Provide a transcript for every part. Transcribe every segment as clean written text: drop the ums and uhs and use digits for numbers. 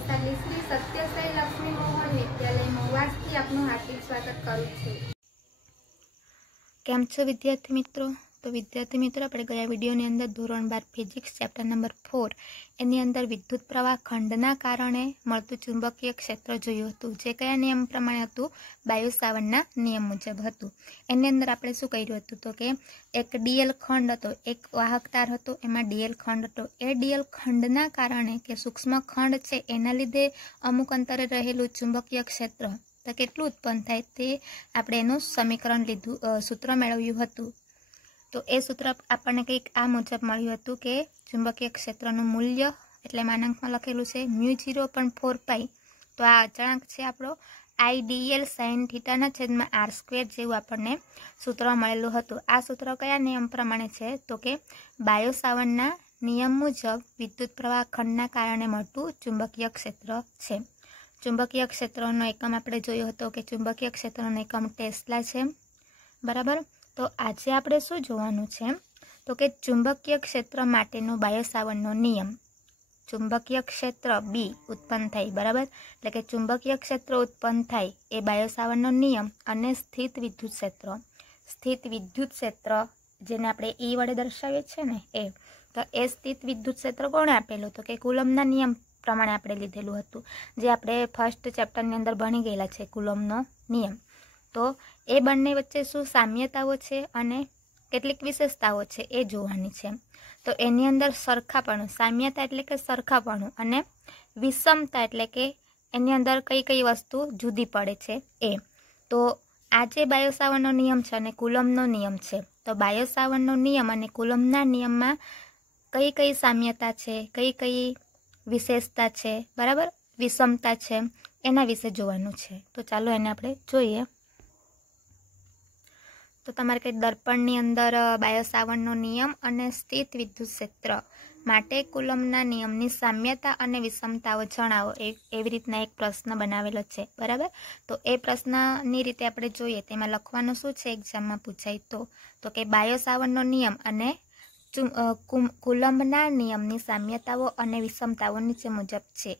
વૈશાલી શ્રી સત્યસાઈ લક્ષ્મી મોહન વિદ્યાલય મહુવાથી આપનું હાર્દિક સ્વાગત કરું છું। કેમ છો વિદ્યાર્થી મિત્રો? તો વિદ્યાર્થી મિત્રો આપણે ગયા વિડીયોની અંદર ધોરણ 12 ફિઝિક્સ ચેપ્ટર નંબર 4 એની અંદર વિદ્યુત પ્રવાહ ખંડના કારણે મળતું ચુંબકીય ક્ષેત્ર જોયું હતું, જે કયા નિયમ પ્રમાણે હતું? બાયો-સાવર્ટના નિયમ મુજબ હતું। એની અંદર આપણે શું કર્યું હતું તો કે એક ડીએલ ખંડ હતો, એક વાહક તાર હતો, એમાં ડીએલ ખંડ હતો। એ ડીએલ ખંડના કારણે કે સૂક્ષ્મ ખંડ છે એના લીધે અમુક અંતરે રહેલું ચુંબકીય ક્ષેત્ર તો કેટલું ઉત્પન્ન થાય તે આપણે એનું સમીકરણ લીધું, સૂત્ર મેળવ્યું હતું। તો એ સૂત્ર આપણને કંઈક આ મુજબ મળ્યું હતું કે ચુંબકીય ક્ષેત્રનું મૂલ્ય એટલે માનાંકમાં લખેલું છે μ0.4π। તો આ અચળાંક છે આપણો IDL sin θના છેદમાં r² જેવું આપણને સૂત્ર મળેલું હતું। આ સૂત્ર કયા નિયમ પ્રમાણે છે તો કે બાયો-સાવર્ટના નિયમ મુજબ વિદ્યુત પ્રવાહ ખંડના કારણે મળતું ચુંબકીય ક્ષેત્ર છે। ચુંબકીય ક્ષેત્રનો એકમ આપણે જોયો હતો કે ચુંબકીય ક્ષેત્રનો એકમ ટેસ્લા છે, બરાબર। તો આજે આપણે શું જોવાનું છે તો કે ચુંબકીય ક્ષેત્ર માટેનો બાયો-સાવર્ટનો નિયમ, ચુંબકીય ક્ષેત્ર B ઉત્પન્ન થાય, બરાબર। એટલે કે ચુંબકીય ક્ષેત્ર ઉત્પન્ન થાય એ બાયો-સાવર્ટનો નિયમ અને સ્થિત વિદ્યુત ક્ષેત્ર જેને આપણે E વડે દર્શાવીએ છીએ ને તો એ સ્થિત વિદ્યુત ક્ષેત્ર કોણે આપેલું તો કે કુલમ્બના નિયમ પ્રમાણે આપણે લીધેલું હતું, જે આપણે ફર્સ્ટ ચેપ્ટરની અંદર ભણી ગયેલા છે, કુલમ્બનો નિયમ। તો એ બંને વચ્ચે શું સામ્યતાઓ છે અને કેટલીક વિશેષતાઓ છે એ જોવાની છે। તો એની અંદર સરખાપણું, સામ્યતા એટલે કે સરખાપણું અને વિષમતા એટલે કે એની અંદર કઈ કઈ વસ્તુ જુદી પડે છે એ। તો આ જે બાયો-સાવર્ટનો નિયમ છે અને કુલમ્બનો નિયમ છે, તો બાયો-સાવર્ટનો નિયમ અને કુલમ્બના નિયમમાં કઈ કઈ સામ્યતા છે, કઈ કઈ વિશેષતા છે, બરાબર, વિષમતા છે, એના વિશે જોવાનું છે। તો ચાલો એને આપણે જોઈએ। તો તમારે કંઈ દર્પણની અંદર બાયો-સાવર્ટનો નિયમ અને સ્થિત વિદ્યુત ક્ષેત્ર માટે કુલમ્બના નિયમની સામ્યતા અને વિષમતાઓ જણાવો એવી રીતના એક પ્રશ્ન બનાવેલો છે, બરાબર। તો એ પ્રશ્નની રીતે આપણે જોઈએ તેમાં લખવાનું શું છે, એક્ઝામમાં પૂછાય તો કે બાયો-સાવર્ટનો નિયમ અને કુલમ્બના નિયમની સામ્યતાઓ અને વિષમતાઓ નીચે મુજબ છે।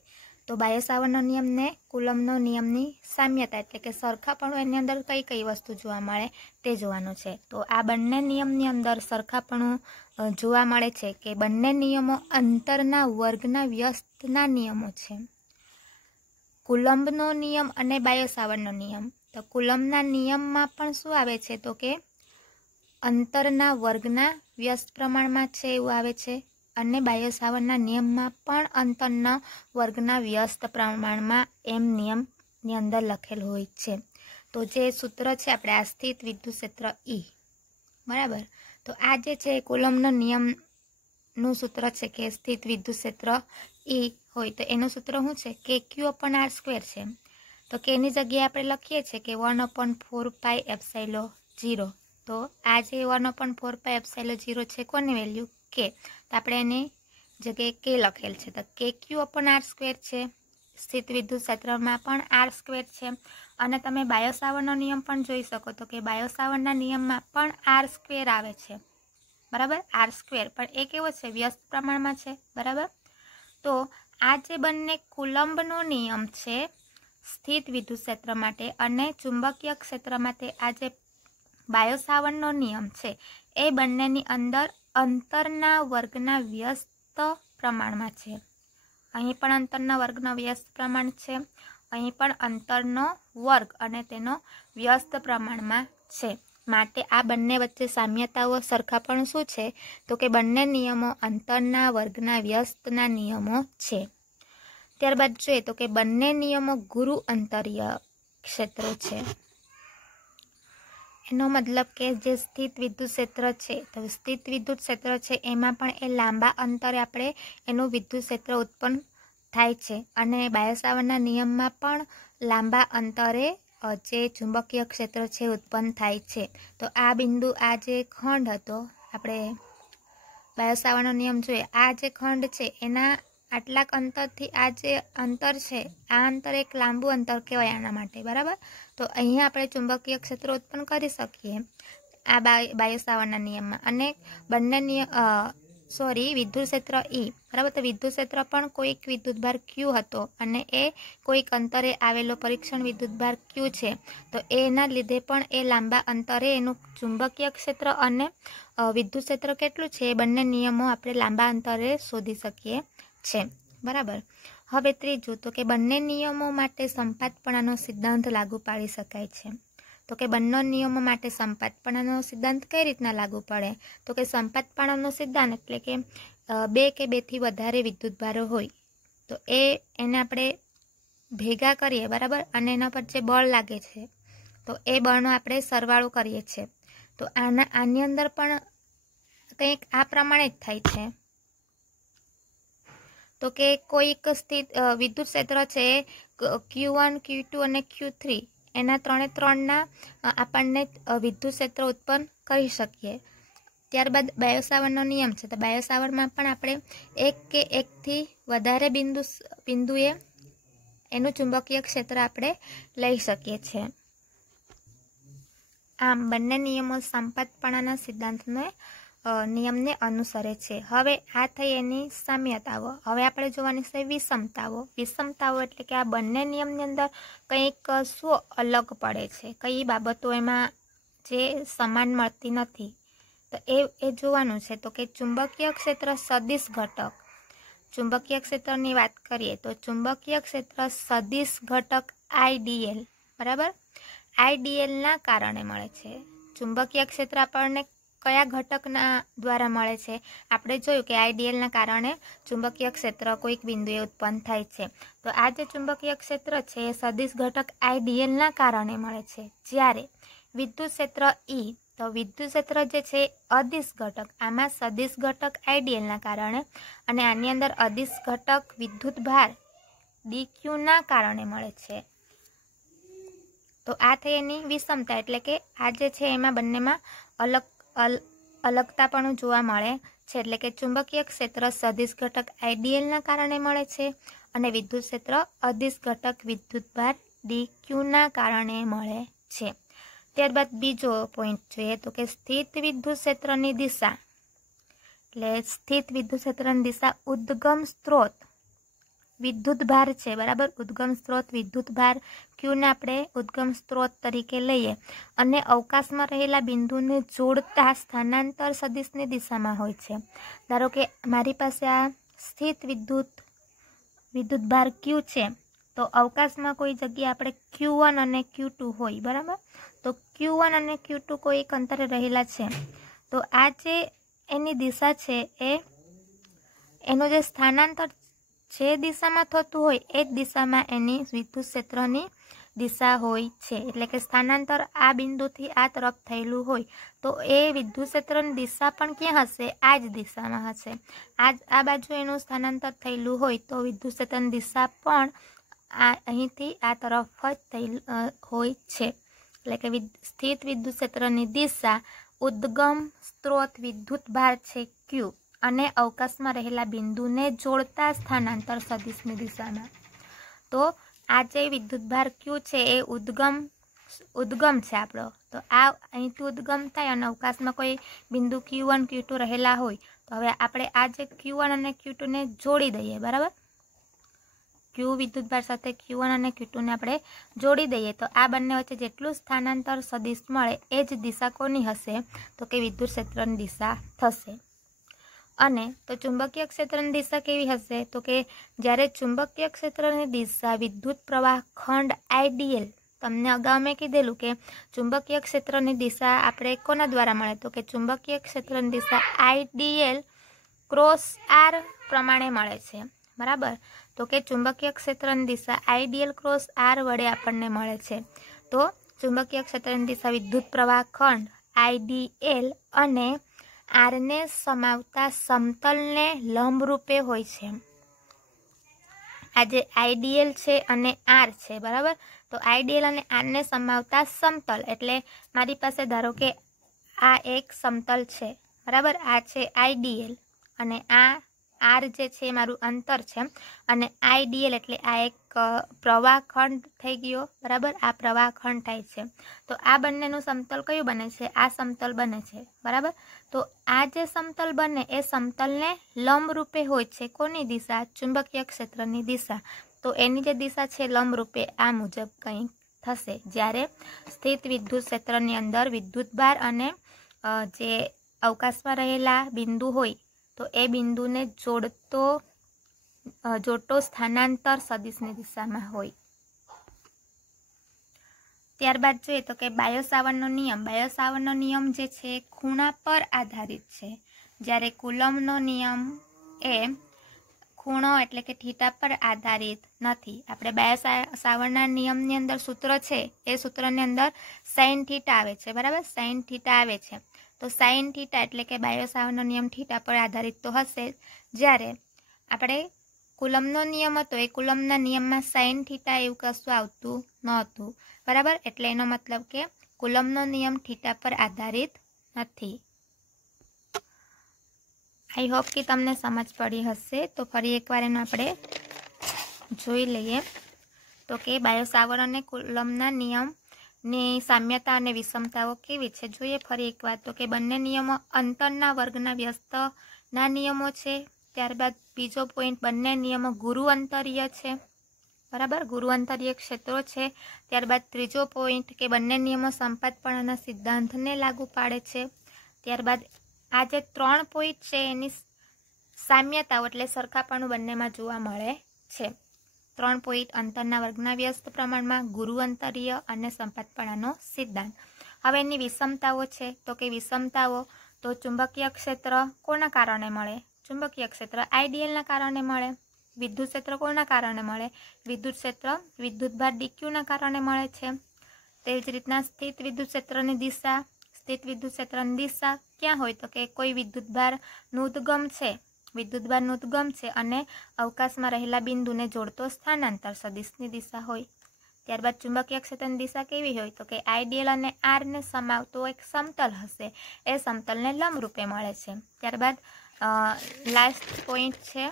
તો બાયો-સાવર્ટનો નિયમ ને કુલમ્બનો નિયમની સામ્યતા એટલે કે સરખાપણું, એની અંદર કઈ કઈ વસ્તુ જોવા મળે તે જોવાનું છે। તો આ બંને નિયમની અંદર સરખાપણું જોવા મળે છે કે બંને નિયમો અંતરના વર્ગના વ્યસ્તના નિયમો છે। કુલમ્બનો નિયમ અને બાયો-સાવર્ટનો નિયમ, તો કુલમ્બના નિયમમાં પણ શું આવે છે તો કે અંતરના વર્ગના વ્યસ્ત પ્રમાણમાં છે એવું આવે છે, અને બાયો-સાવર્ટના નિયમમાં પણ અંતરના વર્ગના વ્યસ્ત પ્રમાણમાં એમ નિયમની અંદર લખેલ હોય છે। તો જે સૂત્ર છે આપણે આ સ્થિત વિદ્યુત ક્ષેત્ર E, બરાબર। તો આ જે છે કુલમ્બનો નિયમનું સૂત્ર છે કે સ્થિત વિદ્યુત ક્ષેત્ર E હોય તો એનું સૂત્ર શું છે કે Q/r² છે। તો કે એની જગ્યાએ આપણે લખીએ છીએ કે 1/4πε0। તો આ જે 1/4πε0 છે કોની વેલ્યુ કે, તો આપણે એની જગ્યાએ કે લખેલ છે, તો KQ/r² છે। સ્થિત વિદ્યુત ક્ષેત્રમાં પણ r² છે, અને તમે બાયો-સાવર્ટનો નિયમ પણ જોઈ શકો તો કે બાયો-સાવર્ટના નિયમમાં પણ r² આવે છે, બરાબર, r², પણ એ કેવો છે, વ્યસ્ત પ્રમાણમાં છે, બરાબર। તો આ જે બંને કુલમ્બનો નિયમ છે સ્થિત વિદ્યુત ક્ષેત્ર માટે અને ચુંબકીય ક્ષેત્ર માટે આ જે બાયો-સાવર્ટનો નિયમ છે એ બંનેની અંદર અંતરના વર્ગના વ્યસ્ત પ્રમાણમાં છે। અહીં પણ અંતરના વર્ગનો વ્યસ્ત પ્રમાણ છે, અહીં પણ અંતરનો વર્ગ અને તેનો વ્યસ્ત પ્રમાણમાં છે, માટે આ બંને વચ્ચે સામ્યતાઓ સરખાપણું શું છે તો કે બંને નિયમો અંતરના વર્ગના વ્યસ્તના નિયમો છે। ત્યારબાદ જોઈએ તો કે બંને નિયમો ગુરુ અંતરીય ક્ષેત્રો છે। એનો મતલબ કે જે સ્થિત વિદ્યુત ક્ષેત્ર છે, તો સ્થિત વિદ્યુત ક્ષેત્ર છે એમાં પણ એ લાંબા અંતરે આપણે એનું વિદ્યુત ક્ષેત્ર ઉત્પન્ન થાય છે, અને બાયો-સાવર્ટના નિયમમાં પણ લાંબા અંતરે જે ચુંબકીય ક્ષેત્ર છે ઉત્પન્ન થાય છે। તો આ બિંદુ, આ જે ખંડ હતો, આપણે બાયો-સાવર્ટનો નિયમ જોઈએ, આ જે ખંડ છે એના આટલાક અંતરથી આ જે અંતર છે, આ અંતર એક લાંબુ અંતર કહેવાય આના માટે, બરાબર। તો અહીંયા આપણે ચુંબકીય ક્ષેત્ર ઉત્પન્ન કરી શકીએ આ બાયો-સાવર્ટના નિયમમાં, અને બંને વિદ્યુત ક્ષેત્ર E, બરાબર. તો વિદ્યુત ક્ષેત્ર પણ કોઈક વિદ્યુતભાર Q હતો અને એ કોઈક અંતરે આવેલો પરીક્ષણ વિદ્યુતભાર Q છે. તો એના લીધે પણ એ લાંબા અંતરે એનું ચુંબકીય ક્ષેત્ર અને વિદ્યુત ક્ષેત્ર કેટલું છે એ બંને નિયમો આપણે લાંબા અંતરે શોધી શકીએ છે, બરાબર. હવે ત્રીજું, તો કે બંને નિયમો માટે સંપાતપણાનો સિદ્ધાંત લાગુ પાડી શકાય છે. તો કે બંને નિયમો માટે સંપાતપણાનો સિદ્ધાંત કઈ રીતના લાગુ પડે? તો કે સંપાતપણાનો સિદ્ધાંત એટલે કે બે કે બેથી વધારે વિદ્યુતભારો હોય તો એને આપણે ભેગા કરીએ, બરાબર, અને એના પર જે બળ લાગે છે તો એ બળનો આપણે સરવાળો કરીએ છીએ. તો આની અંદર પણ કંઈક આ પ્રમાણે જ થાય છે. તો કે કોઈક સ્થિત વિદ્યુત ક્ષેત્ર છે Q1, Q2 અને Q3, એના ત્રણેના આપણને વિદ્યુત ક્ષેત્ર ઉત્પન્ન કરી શકીએ. ત્યારબાદ બાયો-સાવર્ટનો નિયમ છે. તો બાયો-સાવર્ટમાં પણ આપણે એક કે એકથી વધારે બિંદુએ એનું ચુંબકીય ક્ષેત્ર આપણે લઈ શકીએ છીએ. આમ બંને નિયમો સંપાતપણાના નિયમને અનુસરે છે. હવે આ થઈ એની સામ્યતાઓ. હવે આપણે જોવાની છે વિષમતાઓ. વિષમતાઓ એટલે કે આ બંને નિયમની અંદર કંઈક શું અલગ પડે છે, કઈ બાબતો એમાં જે સમાન મળતી નથી, તો એ જોવાનું છે. તો કે ચુંબકીય ક્ષેત્ર સદિશ ઘટક. ચુંબકીય ક્ષેત્રની વાત કરીએ તો ચુંબકીય ક્ષેત્ર સદિશ ઘટક IDL, બરાબર, IDLના કારણે મળે છે. ચુંબકીય ક્ષેત્ર આપણને કયા ઘટકના દ્વારા મળે છે? આપણે જોયું કે IDLના કારણે ચુંબકીય ક્ષેત્ર કોઈક બિંદુએ ઉત્પન્ન થાય છે. તો આ જે ચુંબકીય ક્ષેત્ર છે એ સદિશ ઘટક IDLના કારણે મળે છે. જ્યારે વિદ્યુત ક્ષેત્ર E, તો વિદ્યુત ક્ષેત્ર જે છે અદિશ ઘટક, આમાં સદિશ ઘટક IDLના કારણે અને આની અંદર અદિશ ઘટક વિદ્યુતભાર DQના કારણે મળે છે. તો આ થઈ એની વિષમતા, એટલે કે આ જે છે એમાં બંનેમાં અલગતાપણું જોવા મળે છે. એટલે કે ચુંબકીય ક્ષેત્ર સદિશ ઘટક IDLના કારણે મળે છે અને વિદ્યુત ક્ષેત્ર અદિશ ઘટક વિદ્યુતભાર DQના કારણે મળે છે. ત્યારબાદ બીજો પોઈન્ટ જોઈએ તો કે સ્થિત વિદ્યુત ક્ષેત્રની દિશા. એટલે સ્થિત વિદ્યુત ક્ષેત્રની દિશા ઉદ્ગમ સ્ત્રોત વિદ્યુતભાર છે, બરાબર. ઉદ્ગમ સ્ત્રોત વિદ્યુતભાર Qને આપણે ઉદ્ગમ સ્ત્રોત તરીકે લઈએ અને અવકાશમાં રહેલા બિંદુને જોડતા સ્થાનાંતર સદિશની દિશામાં હોય છે. ધારો કે મારી પાસે આ સ્થિત વિદ્યુતભાર Q છે, તો અવકાશમાં કોઈ જગ્યાએ આપણે Q1 અને Q2 હોય, બરાબર. તો Q1 અને Q2 કોઈ એક અંતરે રહેલા છે. તો આ જે એની દિશા છે એનું જે સ્થાનાંતર જે દિશામાં થતું હોય એ જ દિશામાં એની વિદ્યુત ક્ષેત્રની દિશા હોય છે. એટલે કે સ્થાનાંતર આ બિંદુથી આ તરફ થયેલું હોય તો એ વિદ્યુત ક્ષેત્રની દિશા પણ ક્યાં હશે? આ જ દિશામાં હશે. આ બાજુ એનું સ્થાનાંતર થયેલું હોય તો વિદ્યુત ક્ષેત્રની દિશા પણ અહીંથી આ તરફ જ થયેલું હોય છે. એટલે કે સ્થિત વિદ્યુત ક્ષેત્રની દિશા ઉદ્ગમ સ્ત્રોત વિદ્યુતભાર છે Q અને અવકાશમાં રહેલા બિંદુને જોડતા સ્થાનાંતર સદિશની દિશામાં. તો આ જે વિદ્યુતભાર Q છે એ ઉદ્ગમ છે આપણો. તો આ અહીંથી ઉદ્ગમ થાય અને અવકાશમાં કોઈ બિંદુ Q1, Q2 રહેલા હોય તો હવે આપણે આ જે Q1 અને Q2ને જોડી દઈએ, બરાબર. Q વિદ્યુતભાર સાથે Q1 અને Q2ને આપણે જોડી દઈએ તો આ બંને વચ્ચે જેટલું સ્થાનાંતર સદિશ મળે એ જ દિશા કોની હશે? તો કે વિદ્યુત ક્ષેત્રની દિશા થશે. અને તો ચુંબકીય ક્ષેત્રની દિશા કેવી હશે? તો કે જ્યારે ચુંબકીય ક્ષેત્રની દિશા વિદ્યુત પ્રવાહ ખંડ IDL, તમને અગાઉ મેં કીધેલું કે ચુંબકીય ક્ષેત્રની દિશા આપણે કોના દ્વારા મળે? તો કે ચુંબકીય ક્ષેત્રની દિશા IDL ક્રોસ R પ્રમાણે મળે છે, બરાબર. તો કે ચુંબકીય ક્ષેત્રની દિશા IDL ક્રોસ R વડે આપણને મળે છે. તો ચુંબકીય ક્ષેત્રની દિશા વિદ્યુત પ્રવાહ ખંડ IDL અને આરને સમાવતા સમતલને લંબ રૂપે હોય છે. આ જે IDL છે અને R છે, બરાબર. તો IDL અને આરને સમાવતા સમતલ એટલે મારી પાસે ધારો કે આ એક સમતલ છે, બરાબર. આ છે IDL અને આ આર જે છે એ મારું અંતર છે અને આઈડીએલ એટલે આ એક પ્રવાહખંડ થઈ ગયો, બરાબર, આ પ્રવાહખંડ થાય છે. તો આ બંનેનું સમતલ કયું બને છે? આ સમતલ બને છે, બરાબર. તો આ જે સમતલ બને એ સમતલને લંબ રૂપે હોય છે. કોની દિશા? ચુંબકીય ક્ષેત્રની દિશા. તો એની જે દિશા છે લંબ રૂપે આ મુજબ કંઈક થશે. જ્યારે સ્થિત વિદ્યુત ક્ષેત્રની અંદર વિદ્યુતભાર અને જે અવકાશમાં રહેલા બિંદુ હોય તો એ બિંદુને જોડતો સ્થાનાંતર સદિશની દિશામાં હોય. ત્યારબાદ જોઈએ તો કે બાયો-સાવર્ટનો નિયમ. બાયો-સાવર્ટનો નિયમ જે છે ખૂણા પર આધારિત છે, જ્યારે કુલમ્બનો નિયમ એ ખૂણો એટલે કે થીટા પર આધારિત નથી. આપણે બાયો-સાવર્ટના નિયમની અંદર સૂત્ર છે એ સૂત્રની અંદર સાઇન થીટા આવે છે, બરાબર, સાઇન થીટા આવે છે. તો સાઇન થીટા એટલે કે બાયો-સાવર્ટનો નિયમ થીટા પર આધારિત તો હશે જ. જ્યારે આપણે કુલમ્બનો નિયમ હતો એ કુલમ્બના નિયમમાં સાઇન થીટા એવું કશું આવતું નહોતું, બરાબર. એટલે એનો મતલબ કે કુલમ્બનો નિયમ થીટા પર આધારિત નથી. આઈ હોપ કે તમને સમજ પડી હશે. તો ફરી એકવાર એનો આપણે જોઈ લઈએ તો કે બાયો-સાવર્ટ અને કુલમ્બના નિયમની સામ્યતા અને વિષમતાઓ કેવી છે જોઈએ ફરી એકવાર. તો કે બંને નિયમો અંતરના વર્ગના વ્યસ્તના નિયમો છે. ત્યારબાદ બીજો પોઈન્ટ, બંને નિયમો ગુરુઅંતરીય છે, બરાબર, ગુરુઅંતરીય ક્ષેત્રો છે. ત્યારબાદ ત્રીજો પોઈન્ટ કે બંને નિયમો સંપાતપણાના સિદ્ધાંતને લાગુ પાડે છે. ત્યારબાદ આ જે 3 પોઈન્ટ છે એની સામ્યતાઓ એટલે સરખાપણું બંનેમાં જોવા મળે છે. 3 પોઈન્ટ અંતરના વર્ગના વ્યસ્ત પ્રમાણમાં, ગુરુઅંતરીય અને સંપાતપણાનો સિદ્ધાંત. હવે એની વિષમતાઓ છે તો કે વિષમતાઓ તો ચુંબકીય ક્ષેત્ર કોના કારણે મળે? ચુંબકીય ક્ષેત્ર આઈડીએલના કારણે મળે. વિદ્યુત ક્ષેત્ર કોના કારણે મળે? વિદ્યુત ક્ષેત્ર વિદ્યુતભાર ડીક્યુના કારણે મળે છે. તેવી જ રીતના સ્થિત વિદ્યુત ક્ષેત્રની દિશા, સ્થિત વિદ્યુત ક્ષેત્રની દિશા ક્યાં હોય તો કે કોઈ વિદ્યુતભારનું ઉદ્ગમ છે અને અવકાશમાં રહેલા બિંદુને જોડતો સ્થાનાંતર સદિશની દિશા હોય. ત્યારબાદ ચુંબકીય ક્ષેત્રની દિશા કેવી હોય તો કે આઈડીએલ અને આરને સમાવતો એક સમતલ હશે, એ સમતલને લંબ રૂપે મળે છે. ત્યારબાદ લાસ્ટ પોઈન્ટ છે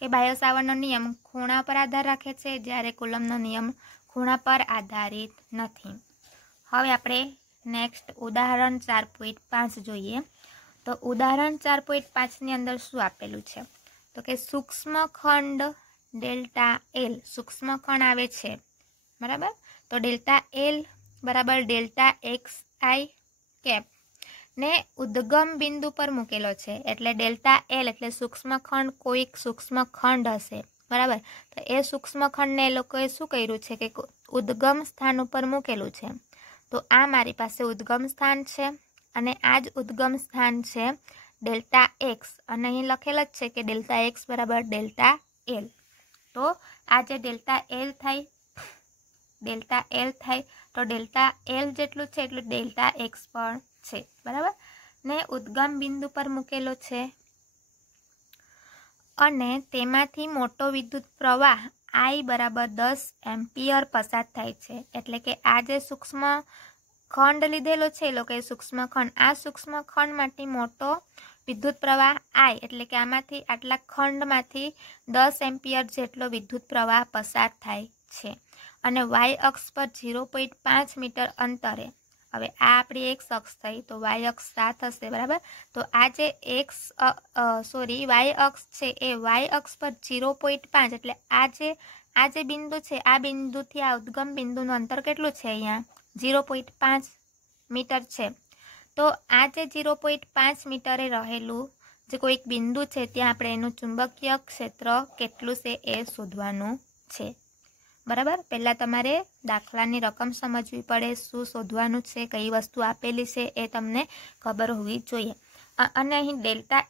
કે બાયો-સાવર્ટનો નિયમ ખૂણા પર આધાર રાખે છે, જ્યારે કુલમ્બનો નિયમ ખૂણા પર આધારિત નથી. હવે આપણે નેક્સ્ટ ઉદાહરણ 4.5 જોઈએ. તો ઉદાહરણ 4.5ની અંદર શું આપેલું છે તો કે સૂક્ષ્મખંડ ડેલ્ટા એલ, સૂક્ષ્મખંડ આવે છે, બરાબર. તો ડેલ્ટા એલ બરાબર ડેલ્ટા એક્સ આઈ કેપ ને ઉદ્ગમ બિંદુ પર મૂકેલો છે. એટલે ડેલ્ટા એલ એટલે સૂક્ષ્મખંડ કોઈક સૂક્ષ્મખંડ હશે, બરાબર. તો એ સૂક્ષ્મખંડને એ લોકોએ શું કર્યું છે કે ઉદ્ગમ સ્થાન ઉપર મૂકેલું છે. તો આ મારી પાસે ઉદ્ગમ સ્થાન છે અને આ જ ઉદ્ગમ સ્થાન છે ડેલ્ટા એક્સ, અને અહીં લખેલ જ છે કે ડેલ્ટા એક્સ બરાબર ડેલ્ટા એલ. તો આ જે ડેલ્ટા એલ થાય તો ડેલ્ટા એલ જેટલું છે એટલું ડેલ્ટા એક્સ પણ છે, બરાબર. ને ઉદ્ગમ બિંદુ પર મૂકેલો છે અને તેમાંથી મોટો વિદ્યુત પ્રવાહ I બરાબર 10 એમ્પિયર પસાર થાય છે. એટલે કે આ જે સૂક્ષ્મ ખંડ લીધેલો છે એ લોકો સૂક્ષ્મખંડ, આ સૂક્ષ્મખંડમાંથી મોટો વિદ્યુત પ્રવાહ I એટલે કે આમાંથી આટલા ખંડમાંથી 10 એમ્પિયર જેટલો વિદ્યુત પ્રવાહ પસાર થાય છે અને y અક્ષ પર 0.5 મીટર અંતરે. હવે આ આપણી x અક્ષ થઈ તો y અક્ષ 7 હશે, બરાબર. તો આ જે y અક્ષ છે એ y અક્ષ પર 0.5 એટલે આ જે બિંદુ છે આ બિંદુથી આ ઉદ્ગમ બિંદુનું અંતર કેટલું છે? અહીંયા 0.5 મીટર છે. તો આ જે 0.5 મીટરે રહેલું જે કોઈક બિંદુ છે ત્યાં આપણે એનું ચુંબકીય ક્ષેત્ર કેટલું છે એ શોધવાનું છે, બરાબર. પહેલાં તમારે દાખલાની રકમ સમજવી પડે, શું શોધવાનું છે, કઈ વસ્તુ આપેલી છે એ તમને ખબર હોવી જોઈએ. અને અહીં ડેલ્ટા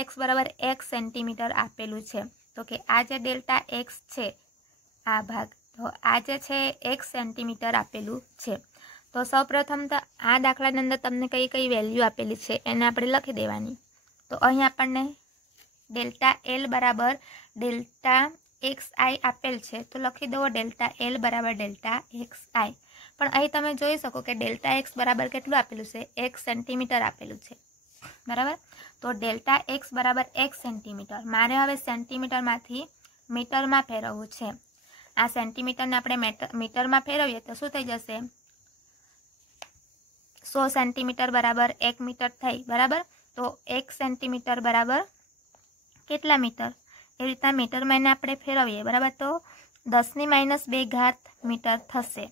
એક્સ બરાબર 1 સેન્ટીમીટર આપેલું છે. તો કે આ જે ડેલ્ટા એક્સ છે આ ભાગ, તો આ જે છે 1 સેન્ટીમીટર આપેલું છે. તો સૌપ્રથમ તો આ દાખલાની અંદર તમને કઈ વેલ્યુ આપેલી છે એને આપણે લખી દેવાની. તો અહીં આપણને ડેલ્ટા એલ બરાબર ડેલ્ટા એક્સ આઈ આપેલ છે, તો લખી દો ડેલ્ટા એલ બરાબર ડેલ્ટા એક્સ આઈ. પણ અહીં તમે જોઈ શકો કે ડેલ્ટા એક્સ બરાબર કેટલું આપેલું છે? 1 સેન્ટીમીટર આપેલું છે, બરાબર. तो डेल्टा एक्स बराबर 1 सेंटीमीटर। मारे हवे सेंटीमीटरमांथी मीटरमां फेरवવું છે। आ सेंटीमीटरने આપણે मीटरमां फेरवीए तो शुं थई जशे 100 सेंटीमीटर बराबर 1 मीटर थई बराबर। तो 1 सेंटीमीटर बराबर केटला मीटर ए रीतना मीटरमां एने આપણે ફેરવીએ बराबर। तो 10⁻² मीटर थशे।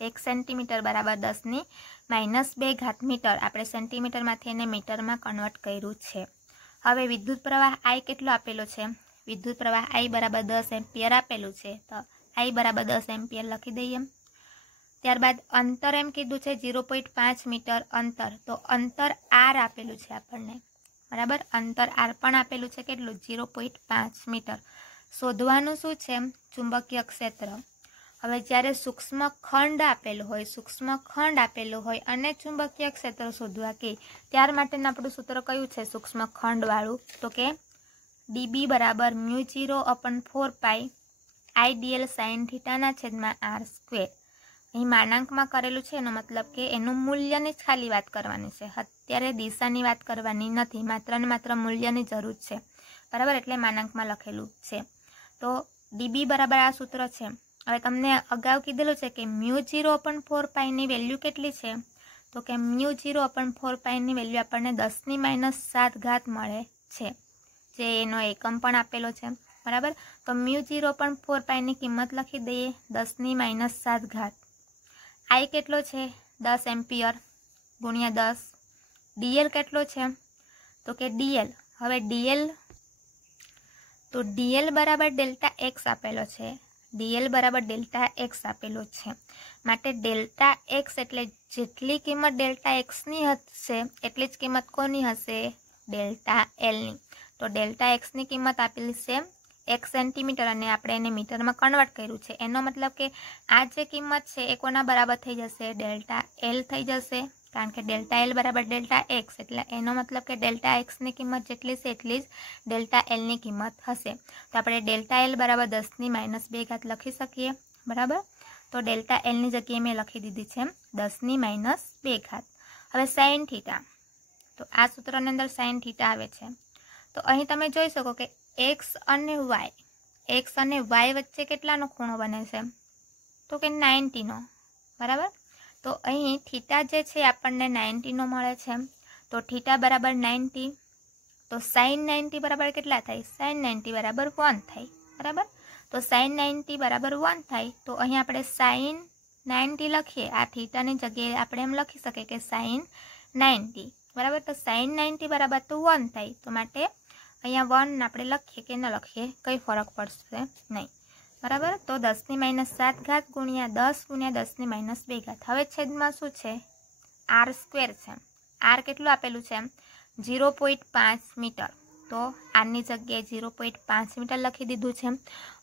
1 सेंटीमीटर बराबर 10⁻² मीटर આપણે सेंटीमीटरमांथी एने मीटरमां कन्वर्ट कर्युं छे। हवे विद्युत प्रवाह I केटलो आपेलो छे? विद्युत प्रवाह I बराबर 10 एम्पियर आपेलुं छे। तो I बराबर 10 एम्पियर लखी दईए। त्यारबाद अंतर एम कीधुं छे 0.5 मीटर अंतर। तो अंतर R आपेलुं छे आपणने बराबर। अंतर R पण आपेलुं छे केटलुं 0.5 मीटर। शोधवानुं शुं छे? चुंबकीय क्षेत्र। हवे ज्यारे सूक्ष्म खंड आपेलो होय अने चुंबकीय क्षेत्र शोधवा के त्यार माटेनुं आपणुं सूत्र कयुं छे सूक्ष्म खंड वाळुं? तो के dB बराबर μ0/4 पाई IDL sin थीटा ना छेदमां R²। अहीं मानांकमां करेलुं छे एनो मतलब के एनुं मूल्यनी ज खाली वात करवानी छे। अत्यारे दिशानी वात करवानी नथी, मात्र ने मात्र मूल्यनी जरूर छे बराबर। एटले मानांकमां लखेलुं छे। तो dB बराबर आ सूत्र छे। हवे तमने अगाऊ कीधेलुं छे के μ0/4 पाई नी वेल्यू केटली छे? तो के μ0/4 पाई नी वेल्यू आपणने 10⁻7 मळे छे, जे एनो एकम पण आपेलो छे बराबर। तो μ0/4 पाई नी किंमत लखी दईए 10⁻7। I केटलो छे 10 एम्पियर गुणिया 10। DL केटलो छे? तो के DL हवे DL तो DL बराबर डेल्टा एक्स आपेलो छे। DL बराबर डेल्टा एक्स आपेलो छे माटे डेल्टा एक्स एटले जेटली किंमत डेल्टा एक्स नी हशे एटली ज किंमत कोनी हशे? डेल्टा एल नी। तो डेल्टा एक्स नी किंमत आपेली छे 1 सेंटीमीटर अने आपणे एने मीटरमां कन्वर्ट कर्युं छे। एनो मतलब के आ जे किंमत छे ए कोना बराबर थई जशे? डेल्टा एल थई जशे, कारण के डेल्टा एल बराबर डेल्टा एक्स एटले एनो मतलब के डेल्टा एक्स नी किंमत जेटली छे एटली ज डेल्टा एल नी किंमत हशे। तो आपणे डेल्टा एल बराबर 10⁻² लखी सकीए बराबर। तो डेल्टा एल नी जग्याए मैं लखी दीधी छे 10⁻²। हवे साइन थीटा, तो आ सूत्रनी अंदर साइन थीटा आवे छे। तो अहीं तमे जोई शको के एक्स अने वाय वच्चे केटलानो खूणो बने छे? तो के 90 नो बराबर। तो अहीं थीटा जे छे आपणने 90 नो मळे छे। तो थीटा बराबर 90, तो साइन 90 बराबर केटला थाय? साइन 90 बराबर 1 थाय बराबर। तो साइन 90 बराबर 1 थाय। तो अहीं आपणे साइन 90 लखीए, आ थीटानी जग्याए आपणे एम लखी सकीए के साइन 90 बराबर। तो साइन 90 बराबर तो 1 थाय। तो माटे अहींया 1 आपणे लखीए के न लखीए कई फरक पड़शे नहीं बराबर। तो 10⁻7 गुणिया 10 गुणिया 10⁻²। हवे छेदमां शुं छे? R² छे। R केटલું આપેલું છે? 0.5 मीटर। तो आनी जग्याए 0.5 मीटर लखी दीधुं छे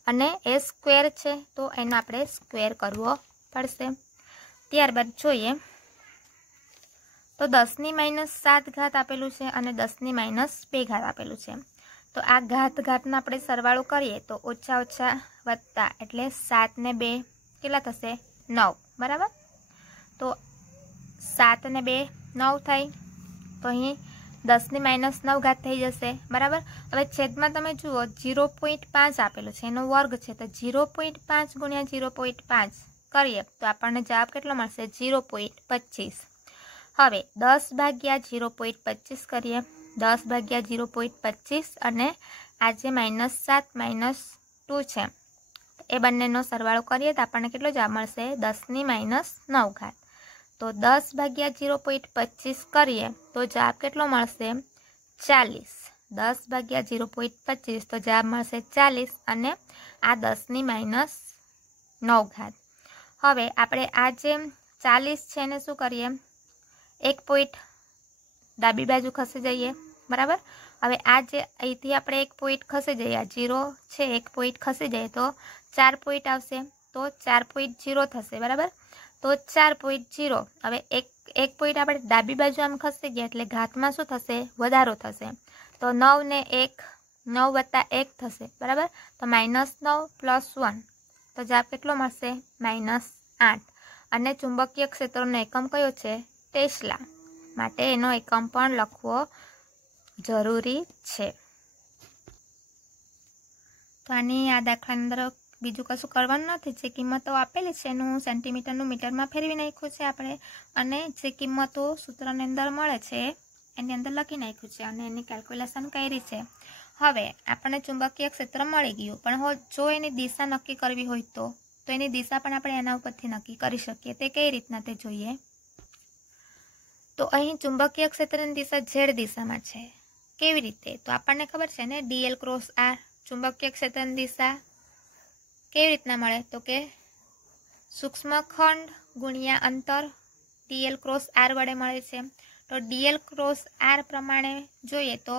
अने ए स्क्वेर छे तो एनो आपणे स्क्वेर करवो पड़शे। त्यारबाद जोईए तो 10⁻7 आपेलुं छे अने 10⁻2 आपेलुं छे। तो आ घातनो आपणे सरवाळो करीए तो ओछा ओछा वत्ता एटले 7 ने 2 केटला थशे? 9 बराबर। तो 7 ने 2 9 थाय। तो अहीं 10⁻9 थई जशे बराबर। हवे छेदमां तमे जुओ 0.5 आपेलो छे, एनो वर्ग छे। तो 0.5 गुणिया 0.5 करीए तो आपणने जवाब केटलो मळशे? 0.25। हवे 10/0.25 करीए। 10/0.25 अने आज -7 -2 छे ए बंनेनो सरवाळो करीए तो आपणने केटलो जवाब मळशे? 10⁻9। तो 10/0.25 करीए तो जवाब केटलो मळशे? 40। 10/0.25 तो जवाब मळशे 40 अने आ 10⁻9। हवे आपणे आ जे 40 छे ने शुं करीए? 1 पॉइंट डाबी बाजू खसी जाइए बराबर। हवे आ जे अहींथी आपणे 1 पॉइंट खसी जाइए, 0 छे 1 पॉइंट खसी जाए तो 4 पॉइंट आवशे। तो 4.0 थशे बराबर। तो 4.0 हवे एक पॉइंट आपणे डाबी बाजू आम खसी गया एटले घातमां शुं थशे? वधारो थशे। तो 9 ने 1 9 + 1 थशे बराबर। तो -9 + 1 तो जवाब केटलो मळशे? -8। अने चुंबकीय क्षेत्रनो एकम कयो छे? टेस्ला। माटे एनो एकम पण लखवो જરૂરી છે। તો આની આ દાખલાની અંદર બીજું કશું કરવાનું નથી। જે કિંમતો આપેલી છે એનું સેન્ટીમીટરનું મીટરમાં ફેરવી નાખ્યું છે આપણે, અને જે કિંમતો સૂત્રની અંદર મળે છે એની અંદર લખી નાખ્યું છે અને એની કેલ્ક્યુલેશન કરી છે। હવે આપણને ચુંબકીય ક્ષેત્ર મળી ગયું, પણ જો એની દિશા નક્કી કરવી હોય તો એની દિશા પણ આપણે એના ઉપરથી નક્કી કરી શકીએ। તે કઈ રીતના તે જોઈએ। તો અહીં ચુંબકીય ક્ષેત્રની દિશા ઝેડ દિશામાં છે। કેવી રીતે? તો આપણને ખબર છે ને, dl ક્રોસ r ચુંબકીય ક્ષેત્રની દિશા કેવી રીતના મળે? તો કે સૂક્ષ્મ ખંડ ગુણ્યા અંતર dl ક્રોસ r વડે મળે છે। તો dl ક્રોસ r પ્રમાણે જોઈએ તો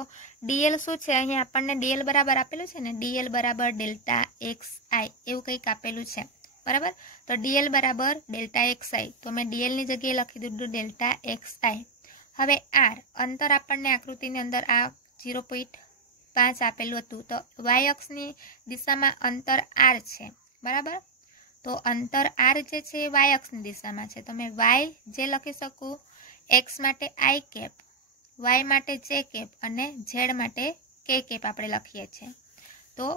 dl શું છે? અહીં આપણને dl બરાબર આપેલું છે ને, dl બરાબર ડેલ્ટા xi એવું કંઈક આપેલું છે, બરાબર। તો dl બરાબર ડેલ્ટા xi, તો મેં dl ની જગ્યાએ લખી દીધું ડેલ્ટા xi। હવે r અંતર આપણને આકૃતિની અંદર આ 0.5 આપેલું હતું, તો y અક્ષની દિશામાં અંતર r છે, બરાબર। તો અંતર r જે છે એ y અક્ષની દિશામાં છે, તો મેં y જે લખી શકું x માટે i કેપ, y માટે j કેપ અને z માટે k કેપ આપણે લખીએ છીએ। તો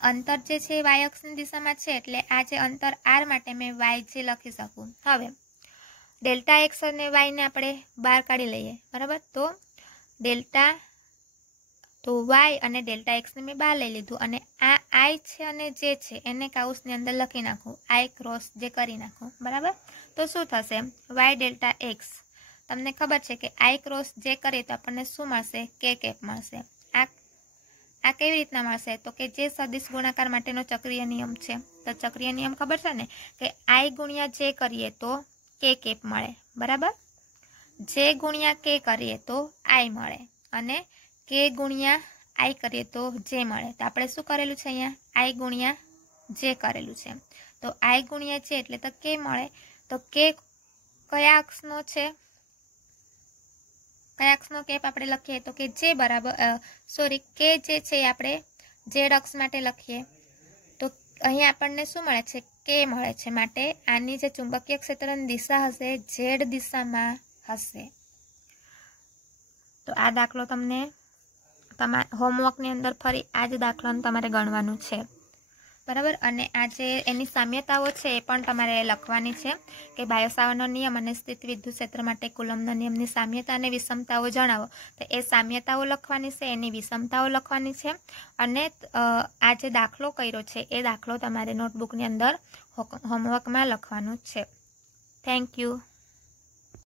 અંતર જે છે y અક્ષની દિશામાં છે એટલે આ જે અંતર r માટે મેં y જે લખી શકું। હવે ડેલ્ટા x અને y ને આપણે બહાર કાઢી લઈએ, બરાબર। તો y અને ડેલ્ટા x ને મેં બહાર લઈ લીધું, અને આ i છે અને j છે એને કાઉસની અંદર લખી નાખું, i ક્રોસ જે કરી નાખું, બરાબર। તો શું થશે? y ડેલ્ટા x, તમને ખબર છે કે i ક્રોસ જે કરીએ તો આપણને શું મળશે? k કેપ મળશે। આ કેવી રીતના મળશે? તો કે જે સદિશ ગુણાકાર માટેનો ચક્રીય નિયમ છે, તો ચક્રીય નિયમ ખબર છે ને કે i ગુણ્યા j કરીએ તો k કેપ મળે, બરાબર। j ગુણ્યા k કરીએ તો i મળે, અને k ગુણ્યા i કરીએ તો j મળે। તો આપણે શું કરેલું છે? અહીંયા i ગુણ્યા j કરેલું છે, તો i ગુણ્યા j એટલે તો k મળે। તો k કયા અક્ષનો છે? કયા અક્ષનો કેપ આપણે લખીએ? તો કે j બરાબર k જે છે આપણે z અક્ષ માટે લખીએ, તો અહીંયા આપણને શું મળે છે? k મળે છે, માટે આની જે ચુંબકીય ક્ષેત્રની દિશા હશે z દિશામાં હશે। તો આ દાખલો તમને તમારા હોમવર્કની અંદર ફરી આ જ દાખલાનું તમારે ગણવાનું છે, બરાબર। અને આ જે એની સામ્યતાઓ છે એ પણ તમારે લખવાની છે કે બાયોસાવરનો નિયમ અને સ્થિત વિદ્યુત ક્ષેત્ર માટે કુલમ્બના નિયમની સામ્યતા અને વિષમતાઓ જણાવો। તો એ સામ્યતાઓ લખવાની છે, એની વિષમતાઓ લખવાની છે, અને આ જે દાખલો કર્યો છે એ દાખલો તમારે નોટબુકની અંદર હોમવર્કમાં લખવાનું છે। Thank you.